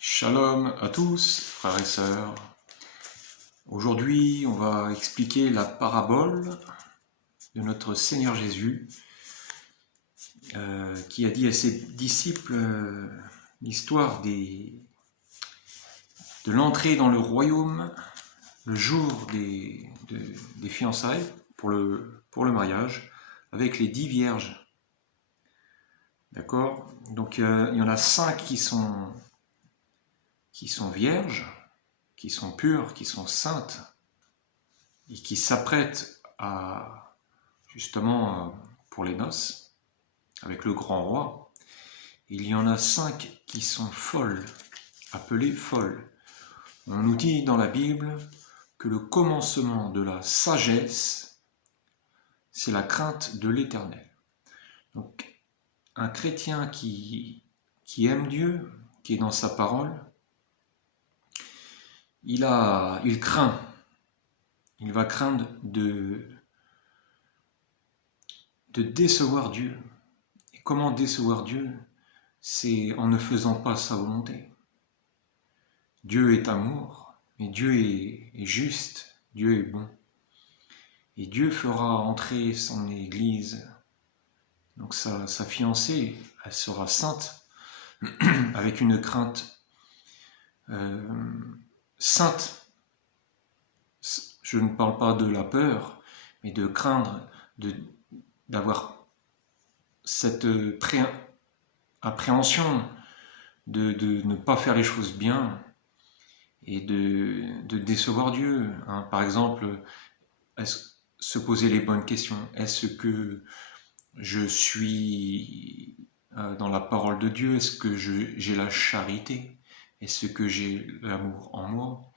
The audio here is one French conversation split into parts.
Shalom à tous, frères et sœurs. Aujourd'hui, on va expliquer la parabole de notre Seigneur Jésus qui a dit à ses disciples l'histoire de l'entrée dans le royaume le jour des fiançailles pour le mariage avec les 10 vierges. D'accord? Donc il y en a 5 qui sont vierges, qui sont pures, qui sont saintes, et qui s'apprêtent à, justement, pour les noces, avec le grand roi. Il y en a 5 qui sont folles, appelées folles. On nous dit dans la Bible que le commencement de la sagesse, c'est la crainte de l'Éternel. Donc, un chrétien qui aime Dieu, qui est dans sa parole, il craint. Il va craindre de décevoir Dieu. Et comment décevoir Dieu? C'est en ne faisant pas sa volonté. Dieu est amour, mais Dieu est juste, Dieu est bon. Et Dieu fera entrer son Église, donc sa fiancée, elle sera sainte, avec une crainte sainte. Je ne parle pas de la peur, mais de craindre, d'avoir cette appréhension de ne pas faire les choses bien et de décevoir Dieu. Par exemple, se poser les bonnes questions. Est-ce que je suis dans la parole de Dieu? Est-ce que j'ai la charité? Est-ce que j'ai l'amour en moi?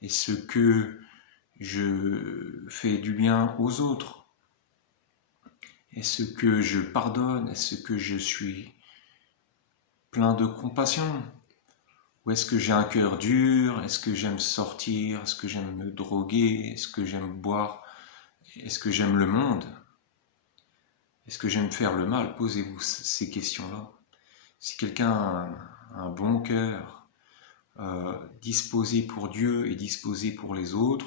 Est-ce que je fais du bien aux autres? Est-ce que je pardonne? Est-ce que je suis plein de compassion? Ou est-ce que j'ai un cœur dur? Est-ce que j'aime sortir? Est-ce que j'aime me droguer? Est-ce que j'aime boire? Est-ce que j'aime le monde? Est-ce que j'aime faire le mal? Posez-vous ces questions-là. Si quelqu'un a un bon cœur, disposé pour Dieu et disposé pour les autres,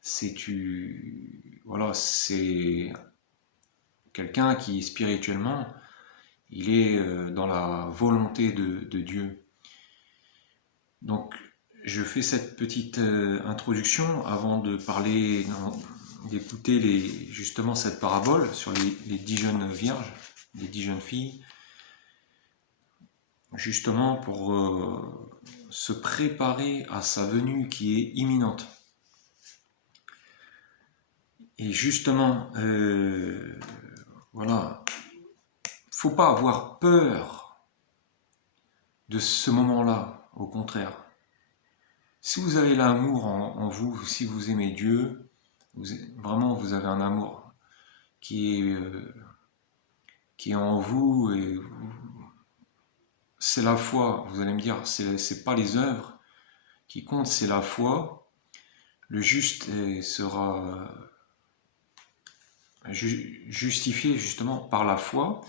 c'est quelqu'un qui spirituellement, il est dans la volonté de Dieu. Donc, je fais cette petite introduction avant de parler, d'écouter justement cette parabole sur les 10 jeunes vierges, les 10 jeunes filles, justement pour se préparer à sa venue qui est imminente. Et justement, voilà, faut pas avoir peur de ce moment-là, au contraire. Si vous avez l'amour en vous, si vous aimez Dieu, vraiment vous avez un amour qui est en vous, et c'est la foi. Vous allez me dire, c'est pas les œuvres qui comptent, c'est la foi. Le juste sera justifié justement par la foi,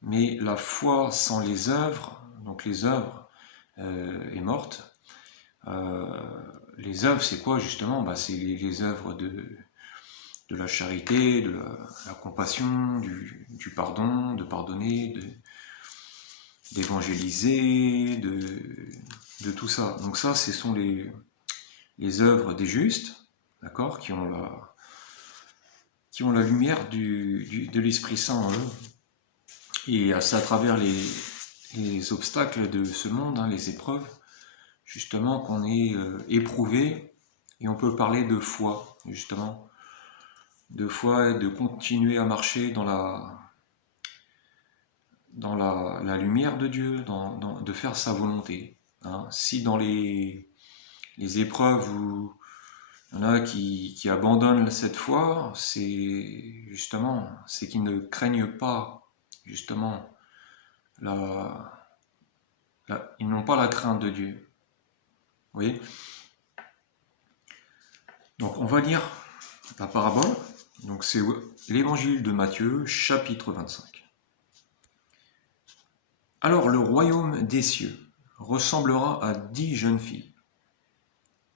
mais la foi sans les œuvres, donc les œuvres est morte. Les œuvres, c'est quoi justement? C'est les œuvres de la charité, de la compassion, du pardon, de pardonner, d'évangéliser, de tout ça. Donc ça, ce sont les œuvres des justes, d'accord, qui ont la lumière de l'Esprit Saint en eux. Et c'est à travers les obstacles de ce monde, les épreuves, justement, qu'on est éprouvé, et on peut parler de foi, justement, de foi et de continuer à marcher dans la lumière de Dieu, de faire sa volonté. Si dans les épreuves où il y en a qui abandonnent cette foi, c'est qu'ils ne craignent pas, justement, ils n'ont pas la crainte de Dieu. Vous voyez? Donc on va lire la parabole. Donc c'est l'évangile de Matthieu, chapitre 25. Alors le royaume des cieux ressemblera à 10 jeunes filles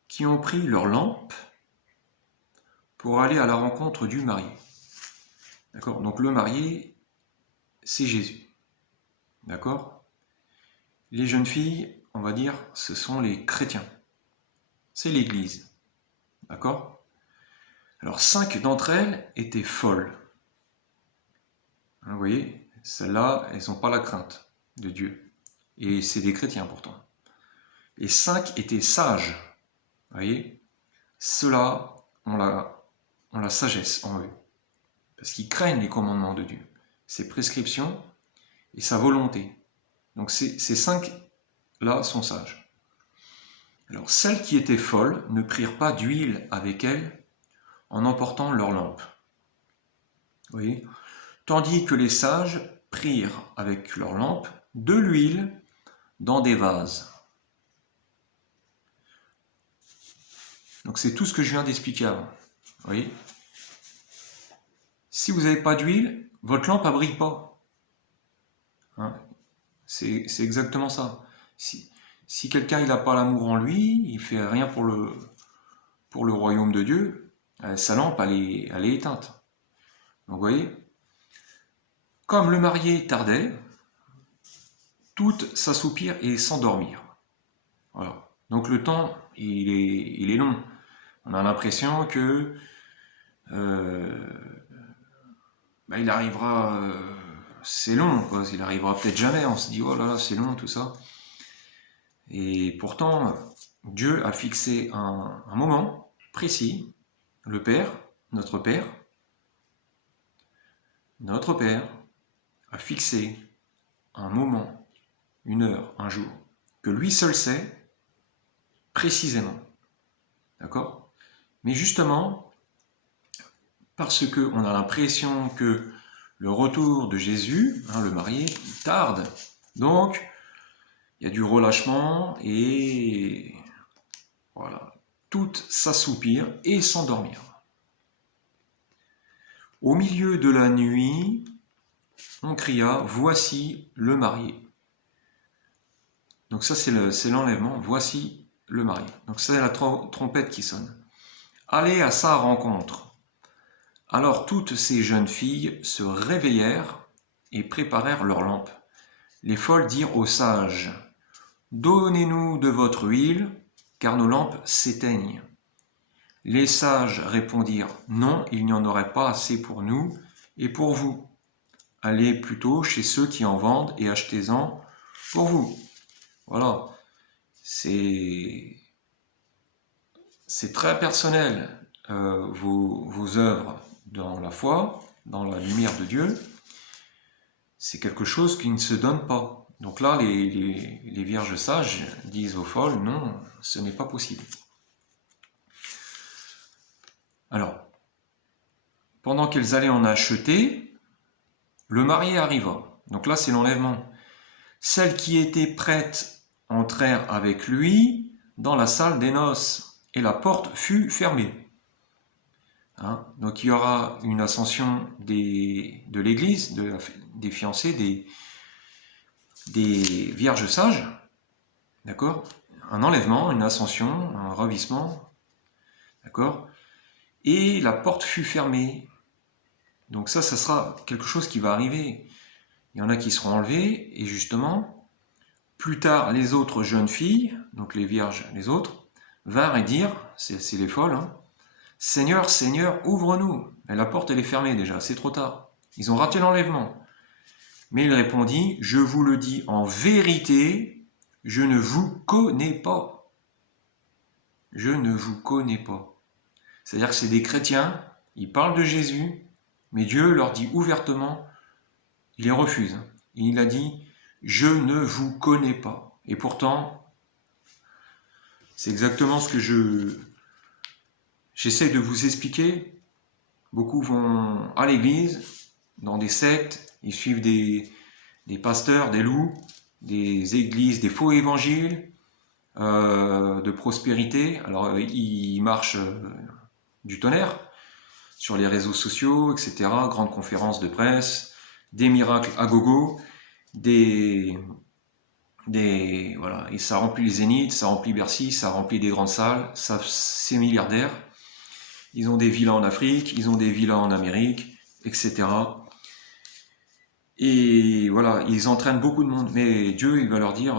qui ont pris leur lampe pour aller à la rencontre du marié. D'accord? Donc le marié, c'est Jésus. D'accord? Les jeunes filles, on va dire, ce sont les chrétiens. C'est l'Église. D'accord? Alors 5 d'entre elles étaient folles. Vous voyez, celles-là, elles n'ont pas la crainte de Dieu. Et c'est des chrétiens pourtant. Et 5 étaient sages. Vous voyez, ceux-là ont la sagesse en eux. Parce qu'ils craignent les commandements de Dieu, ses prescriptions et sa volonté. Donc ces 5-là sont sages. Alors celles qui étaient folles ne prirent pas d'huile avec elles en emportant leur lampe. Vous voyez ? Tandis que les sages prirent avec leur lampe de l'huile dans des vases. Donc c'est tout ce que je viens d'expliquer avant. Vous voyez ? Si vous n'avez pas d'huile, votre lampe ne brille pas. Hein ? C'est exactement ça. Si quelqu'un n'a pas l'amour en lui, il ne fait rien pour le royaume de Dieu, sa lampe elle est éteinte. Donc vous voyez, comme le marié tardait, toutes s'assoupirent et s'endormirent. Voilà. Donc le temps, il est long. On a l'impression que il arrivera, c'est long, quoi. Il arrivera peut-être jamais. On se dit, oh là là, c'est long, tout ça. Et pourtant, Dieu a fixé un moment précis. Le Père, notre Père, a fixé un moment, une heure, un jour, que lui seul sait précisément. D'accord ? Mais justement, parce qu'on a l'impression que le retour de Jésus, le marié, il tarde. Donc, il y a du relâchement et voilà, toutes s'assoupirent et s'endormirent. Au milieu de la nuit, on cria, voici le marié. Donc ça c'est l'enlèvement, voici le marié. Donc c'est la trompette qui sonne. Allez à sa rencontre. Alors toutes ces jeunes filles se réveillèrent et préparèrent leurs lampes. Les folles dirent aux sages, donnez-nous de votre huile, car nos lampes s'éteignent. Les sages répondirent, non, il n'y en aurait pas assez pour nous et pour vous. Allez plutôt chez ceux qui en vendent et achetez-en pour vous. Voilà, c'est très personnel, vos œuvres dans la foi, dans la lumière de Dieu, c'est quelque chose qui ne se donne pas. Donc là, les vierges sages disent aux folles, non, ce n'est pas possible. Alors, pendant qu'elles allaient en acheter, le marié arriva. Donc là, c'est l'enlèvement. Celles qui étaient prêtes entrèrent avec lui dans la salle des noces, et la porte fut fermée. Donc il y aura une ascension de l'église, des fiancés, des vierges sages, d'accord ? Un enlèvement, une ascension, un ravissement, d'accord ? Et la porte fut fermée. Donc ça sera quelque chose qui va arriver. Il y en a qui seront enlevés, et justement, plus tard, les autres jeunes filles, donc les vierges, les autres, vinrent et dirent, c'est les folles, Seigneur, Seigneur, ouvre-nous. Et la porte, elle est fermée déjà, c'est trop tard. Ils ont raté l'enlèvement. Mais il répondit, je vous le dis en vérité, je ne vous connais pas. Je ne vous connais pas. C'est-à-dire que c'est des chrétiens, ils parlent de Jésus, mais Dieu leur dit ouvertement, il les refuse. Il a dit, je ne vous connais pas. Et pourtant, c'est exactement ce que j'essaie de vous expliquer. Beaucoup vont à l'église, dans des sectes, ils suivent des pasteurs, des loups, des églises, des faux évangiles de prospérité. Alors ils marchent du tonnerre sur les réseaux sociaux, etc. Grandes conférences de presse, des miracles à gogo, des voilà, et ça remplit les Zéniths, ça remplit Bercy, ça remplit des grandes salles, c'est milliardaire. Ils ont des villas en Afrique, ils ont des villas en Amérique, etc. Et voilà, ils entraînent beaucoup de monde. Mais Dieu, il va leur dire,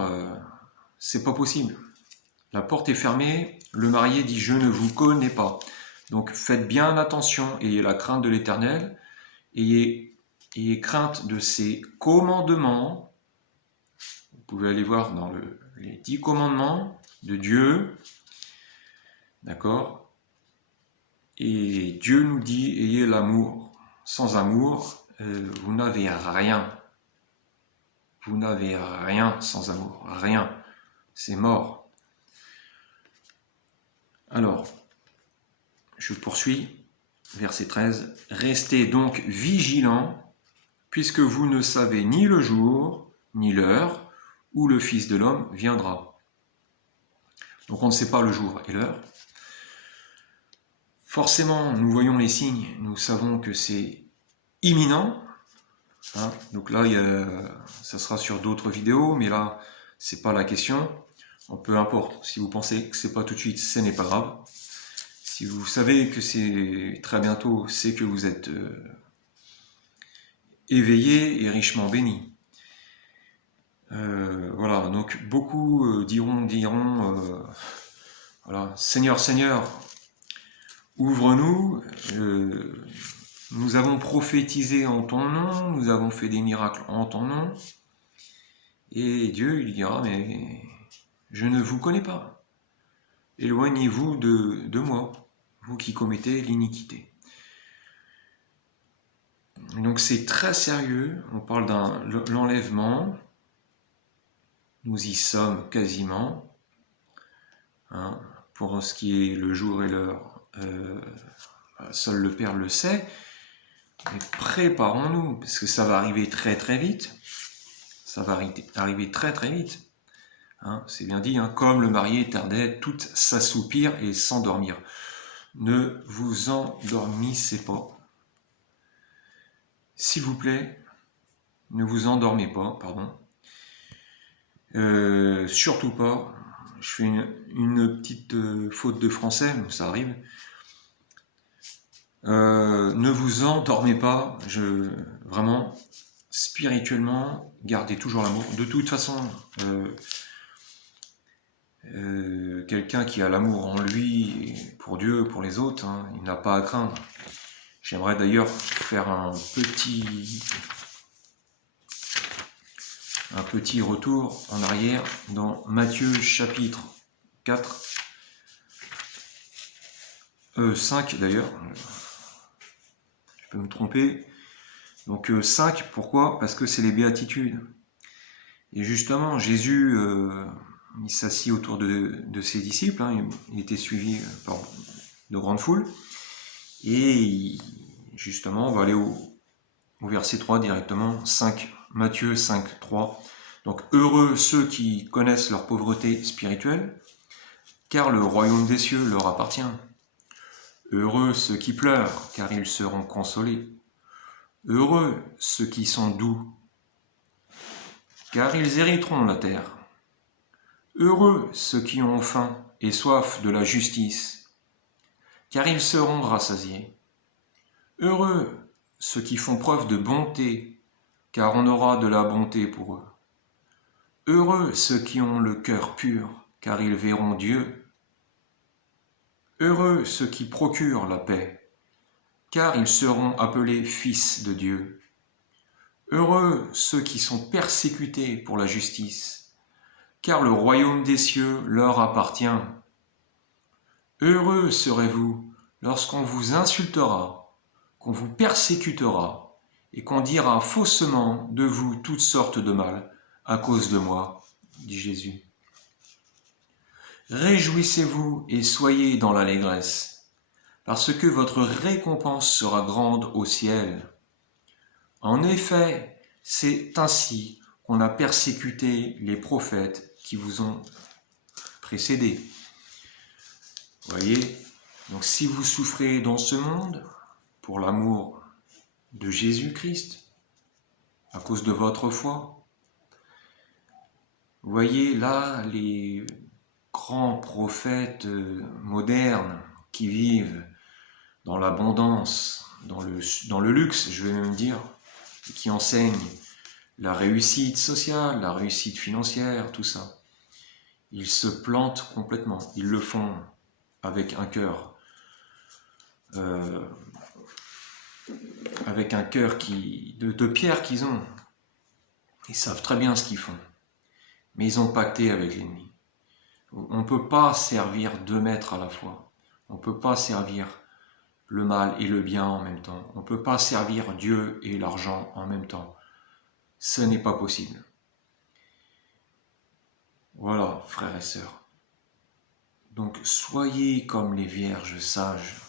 c'est pas possible. La porte est fermée, le marié dit, je ne vous connais pas. Donc faites bien attention, ayez la crainte de l'Éternel, ayez crainte de ses commandements. Vous pouvez aller voir dans les 10 commandements de Dieu. D'accord? Et Dieu nous dit, ayez l'amour. Sans amour, vous n'avez rien. Vous n'avez rien sans amour. Rien. C'est mort. Alors, je poursuis. Verset 13. Restez donc vigilants, puisque vous ne savez ni le jour, ni l'heure, où le Fils de l'homme viendra. Donc on ne sait pas le jour et l'heure. Forcément, nous voyons les signes, nous savons que c'est imminent. Hein, donc là, ça sera sur d'autres vidéos, mais là, c'est pas la question. Donc, peu importe, si vous pensez que c'est pas tout de suite, ce n'est pas grave. Si vous savez que c'est très bientôt, c'est que vous êtes éveillé et richement béni. Voilà, donc beaucoup diront, voilà, Seigneur, Seigneur, ouvre-nous. Nous avons prophétisé en ton nom, nous avons fait des miracles en ton nom. Et Dieu, il dira, mais je ne vous connais pas. Éloignez-vous de moi, vous qui commettez l'iniquité. Donc c'est très sérieux, on parle de l'enlèvement. Nous y sommes quasiment. Hein, pour ce qui est le jour et l'heure, seul le Père le sait. Mais préparons-nous, parce que ça va arriver très très vite. Ça va arriver très très vite. Hein, c'est bien dit, hein, comme le marié tardait tout s'assoupir et s'endormir. Ne vous endormissez pas. S'il vous plaît, ne vous endormez pas, pardon. Surtout pas. Je fais une petite faute de français, mais ça arrive. Ne vous endormez pas. Vraiment, spirituellement, gardez toujours l'amour. De toute façon, quelqu'un qui a l'amour en lui, pour Dieu, pour les autres, hein, il n'a pas à craindre. J'aimerais d'ailleurs faire un petit retour en arrière dans Matthieu chapitre 4, 5 d'ailleurs, je peux me tromper. Donc 5, pourquoi? Parce que c'est les béatitudes. Et justement, Jésus, il s'assit autour de ses disciples, hein, il était suivi par de grandes foules, et justement, on va aller au verset 3 directement, Matthieu 5, 3. Donc, heureux ceux qui connaissent leur pauvreté spirituelle, car le royaume des cieux leur appartient. Heureux ceux qui pleurent, car ils seront consolés. Heureux ceux qui sont doux, car ils hériteront la terre. Heureux ceux qui ont faim et soif de la justice, car ils seront rassasiés. Heureux ceux qui font preuve de bonté, car on aura de la bonté pour eux. Heureux ceux qui ont le cœur pur, car ils verront Dieu. Heureux ceux qui procurent la paix, car ils seront appelés fils de Dieu. Heureux ceux qui sont persécutés pour la justice, car le royaume des cieux leur appartient. Heureux serez-vous lorsqu'on vous insultera, qu'on vous persécutera, et qu'on dira faussement de vous toutes sortes de mal à cause de moi, dit Jésus. Réjouissez-vous et soyez dans l'allégresse, parce que votre récompense sera grande au ciel. En effet, c'est ainsi qu'on a persécuté les prophètes qui vous ont précédés. Vous voyez, donc si vous souffrez dans ce monde pour l'amour de Jésus-Christ, à cause de votre foi, Vous voyez là les grands prophètes modernes qui vivent dans l'abondance, dans le luxe, je vais même dire, qui enseignent la réussite sociale, la réussite financière, tout ça. Ils se plantent complètement. Ils le font avec un cœur de pierre qu'ils ont. Ils savent très bien ce qu'ils font. Mais ils ont pacté avec l'ennemi. On ne peut pas servir 2 maîtres à la fois. On ne peut pas servir le mal et le bien en même temps. On ne peut pas servir Dieu et l'argent en même temps. Ce n'est pas possible. Voilà, frères et sœurs. Donc, soyez comme les vierges sages.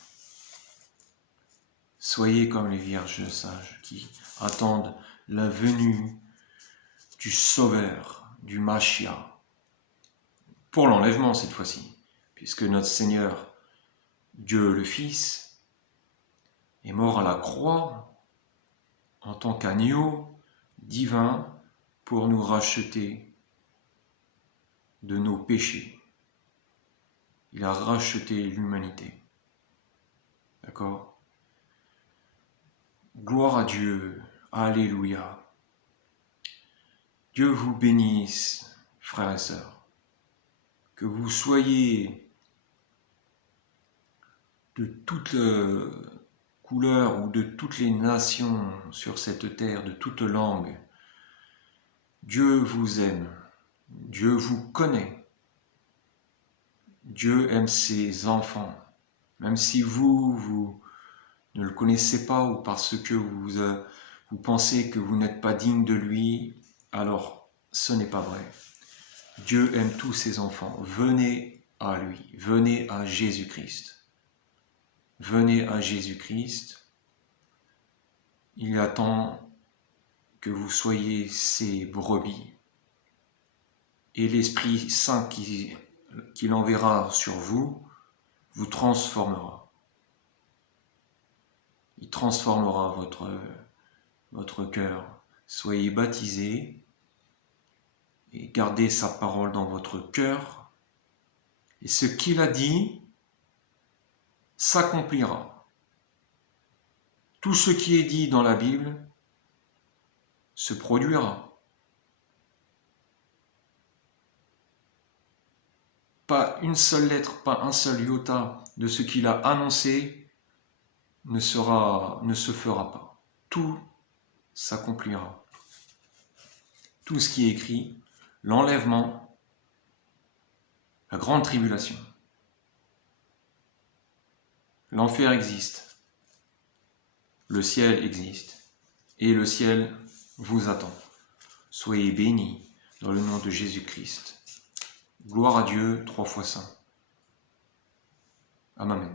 Soyez comme les vierges sages qui attendent la venue du Sauveur, du Mashiach, pour l'enlèvement cette fois-ci, puisque notre Seigneur, Dieu le Fils, est mort à la croix en tant qu'agneau divin pour nous racheter de nos péchés. Il a racheté l'humanité. D'accord ? Gloire à Dieu. Alléluia. Dieu vous bénisse, frères et sœurs. Que vous soyez de toutes couleurs ou de toutes les nations sur cette terre, de toutes langues. Dieu vous aime. Dieu vous connaît. Dieu aime ses enfants. Même si vous ne le connaissez pas ou parce que vous pensez que vous n'êtes pas digne de lui, alors ce n'est pas vrai. Dieu aime tous ses enfants. Venez à lui. Venez à Jésus-Christ. Venez à Jésus-Christ. Il attend que vous soyez ses brebis. Et l'Esprit Saint qu'il enverra sur vous, vous transformera. Il transformera votre cœur. Soyez baptisés et gardez sa parole dans votre cœur. Et ce qu'il a dit s'accomplira. Tout ce qui est dit dans la Bible se produira. Pas une seule lettre, pas un seul iota de ce qu'il a annoncé ne se fera pas. Tout s'accomplira. Tout ce qui est écrit, l'enlèvement, la grande tribulation. L'enfer existe, le ciel existe, et le ciel vous attend. Soyez bénis dans le nom de Jésus-Christ. Gloire à Dieu, 3 fois saint. Amen.